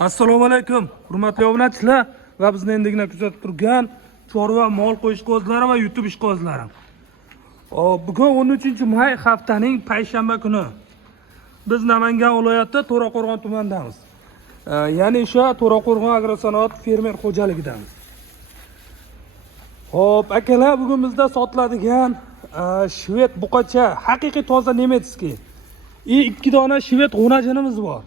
Assalomu alaykum, hurmatli obunachilar va bizni endigina kuzatib turgan chorva mol qo'yish qozlari va YouTube ishqozlari. Bugun 13-may haftaning payshanba kuni. Biz Namangan viloyati To'raqo'rg'on tumanidamiz. Ya'ni o'sha To'raqo'rg'on agrosanoat fermer xo'jaligidamiz. Xo'p, akalar, bugun bizda sotiladigan shved buqacha, haqiqiy toza nemetskiy. Ikki dona shved g'unajinimiz bor.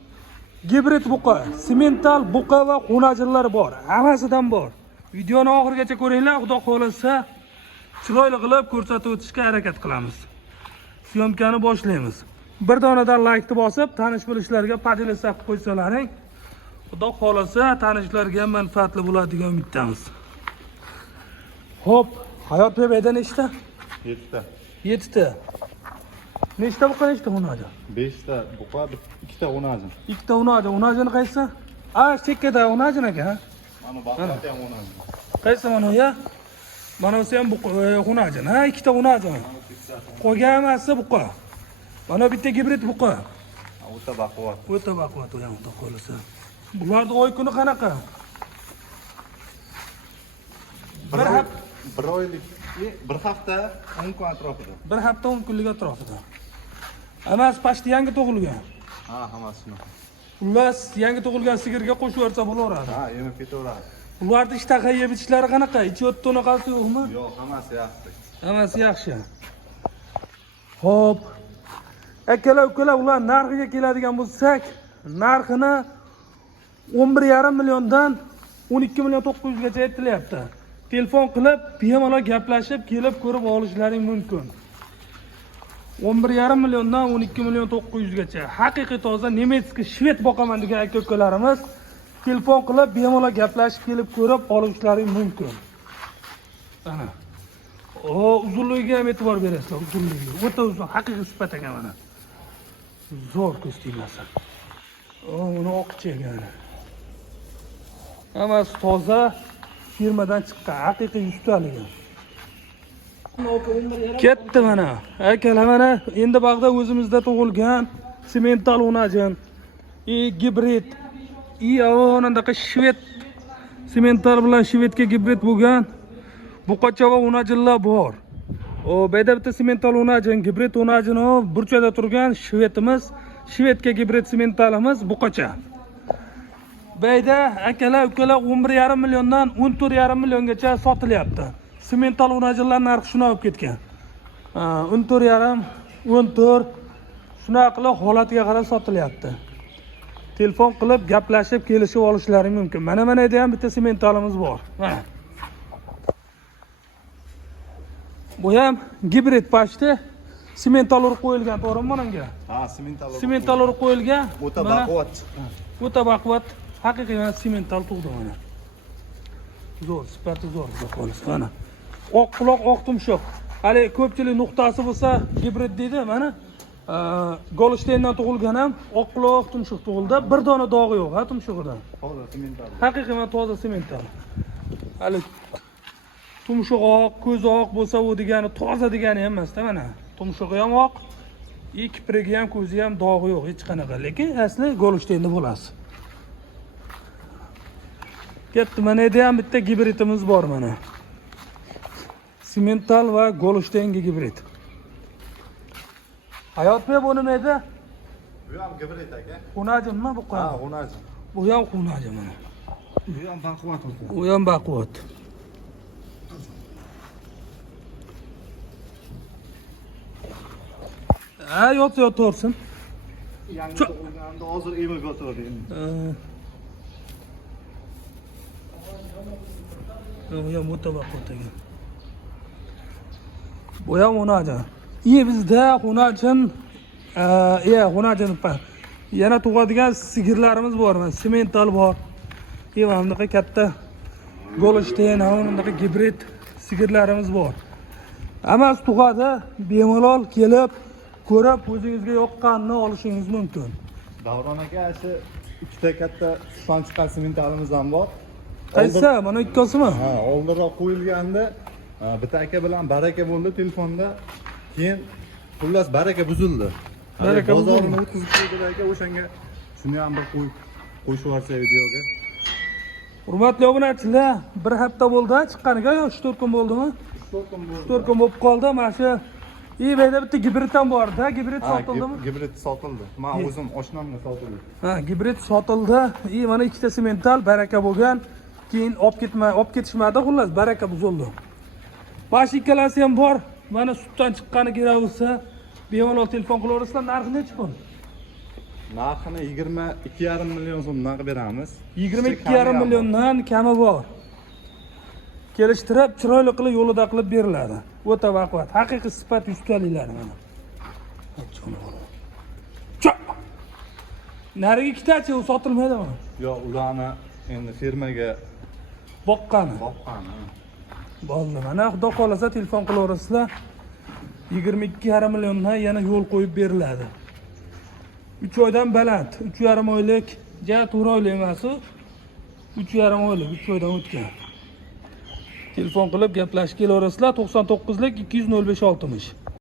Gibrid buqa, simental buqa va xunajinlar bor. Hammasidan bor. Videoni oxirigacha ko'ringlar, xudo xolasa chiroyli qilib ko'rsatib o'tishga harakat qilamiz. Syomkani boshlaymiz. Bir donadan laykni bosib, tanish bilishlarga podelisa qilib qo'ysalaring, xudo xolasa tanishlarga manfaatli bo'ladigan umiddamiz. Xo'p, Hayot bebeda nechta? 7 ta. 7 ta. Nechta buqa, nechta xunaji? 5 ta buqa, 2 ta xunajin. 2 ta xunaji. Xunajini qaysi? Chekkada xunajin aka. Mana baqat ham xunajin. Qaysi mana ya? Mana o'si ham xunajin. 2 ta xunajin. Qolgan hammasi buqa. Mana bitta gibrid buqa. O'ta baquvvat. O'ta baquvvat o'yam xudo xolasa. Bularning oy kuni qanaqa? Bir oylik, bir hafta 10 kun atrofida. Bir hafta 10 kunlik atrofida. Hammasi pashti yangi tug'ilgan. Ha, hammasi shunaqa. Xullas, yangi tug'ilgan sigirga qo'shib yuborsa bo'laveradi. Ha, yemib ketaveradi. Ularning ishtaha yeb ichishlari qanaqa? Ichiyotdi unaqasi yo'qmi? Yo'q, hammasi yaxshi. Hammasi yaxshi. Xo'p. Akalar, ukalar, ular narxiga keladigan bo'lsak, narxini 11,5 milliondan 12 million 900 gacha aytilyapti. Telefon qilib, bemalol gaplashib, kelib ko'rib olishlaring mumkin. 11,5 milliondan 12 million 900 gacha. Haqiqiy toza nemetskiy shved boqaman degan aka-ukalarimiz telefon qilib, bemalol gaplashib, kelib ko'rib olishlaring mumkin. Ana. Uzunligiga ham e'tibor berasizlar, uzunligiga. O'ta uzun, haqiqiy sifat ekan mana. Zo'r ko'z tegmasa. Buni oqchagan. Hammasi toza, firmadan chiqqan, haqiqiy yuztaligan. Ketdi mana. Akalar, mana endi bag'da o'zimizda tug'ilgan simental xunajin, gibrid, anandaqa shved simental bilan shvedga gibrid bo'lgan buqacha va xunajinlar bor. Bu yerda bitta simental xunajin, gibrid xunajin, burchada turgan shvedimiz, shvedga gibrid simentalimiz buqacha. Bu yerda akalar, ukalar 11,5 milliondan 14,5 milliongacha sotilyapti. Simental xunajinlar narxi shuna olib ketgan. 14,5, 14 shunaqa qilib holatiga qarab sotilyapti. Telefon qilib gaplashib kelishib olishlaring mumkin. Mana yerda ham bitta simentalimiz bor. Mana. Bu ham gibrid pashti. Simental urib qo'yilgan, to'g'rimi bunga? Ha, simental. Simental urib qo'yilgan. O'ta baquvvat chiqqan. O'ta baquvvat. Haqiqiy simental tug'di mana. Zo'r, sifati zo'r bo'lsa mana. Oq quloq, oq tumshuq. Hali ko'pchilik nuqtasi bo'lsa gibrid deydi, mana. Golishtendan tug'ilgan ham oq quloq, tumshuq tug'ildi. Bir dona dog'i yo'q, ha, tumshug'idan. Toza simental. Haqiqiy toza simental. Hali tumshug'i oq, ko'zi oq bo'lsa u degani toza degani emas-da mana. Tumshug'i ham oq, kiprigi ham, ko'zi ham dog'i yo'q, hech qanaqa. Lekin asli Golishtenda bo'lasiz. Ketdi, mana yerda ham bitta gibridimiz bor mana. Simental va Golishtenga gibrid. Hayot bu nima edi? Bu ham gibrid aka. Xunajinmi bu? Ha, xunajin. Bu ham xunajin mana. Bu ham baquvvat. Bu ham baquvvat. Yotaversin. Yangi tug'ilganda hozir emib yotaverdi endi. Bu ham o'ta baquvvat ekan. Bu ham xunajin. Bizda xunajin, xunajin yana tug'adigan sigirlarimiz bor, mana simental bor. Mana bunaqa katta Golishten, bunaqa gibrid sigirlarimiz bor. Hammasi tug'adi, bemalol kelib ko'rib o'zingizga yoqqanini olishingiz mumkin. Davron aka, shu ikkita katta son chiqqan simentalimiz ham bor. Qaysi? Mana ikkosimi? Ha, oldinroq qo'yilganda bitta aka bilan baraka bo'ldi telefonda. Keyin xullas baraka buzildi. Baraka bozorni o'tkazib qo'ydilar aka, o'shanga shuni ham bir qo'yib qo'shib yuborsa videoga. Hurmatli obunachilar, bir hafta bo'ldi chiqqaniga, yo 3-4 kun bo'ldimi? 4 kun bo'lib qoldi. Mana shu eBayda bitta gibrid ham bor-da, gibrid sotildimi? Gibrid sotildi. Men o'zim oshnamga sotildi. Ha, gibrid sotildi. Mana ikkita semental baraka bo'lgan. Keyin olib ketishmadi, xullas baraka buzildi. Bosh ikkalasi ham bor. Mana sutdan chiqqani kerak bo'lsa, bemalol telefon qilaverasizlar. Narxi necha pul? Narxini 22,5 million so'mdan qilib beramiz. 22,5 milliondan kami bor. Kelishtirib, chiroyli qilib yo'lida qilib beriladi. O'ta baquvvat, haqiqiy sifat ustaliklari mana. Nariga ikkitachi u sotilmaydimi? Yo'q, ularni endi firmaga Boqqani. Bo'ldi. Mana xudo xolasa telefon qilaverasizlar. 22,5 milliondan yana yo'l qo'yib beriladi. 3 oydan baland, 3,5 oylik, ja 4 oylik emas u. 3,5 oylik, 3 oydan o'tgan. Telefon qilib gaplashib kelaverasizlar. 99lik 200 05 60.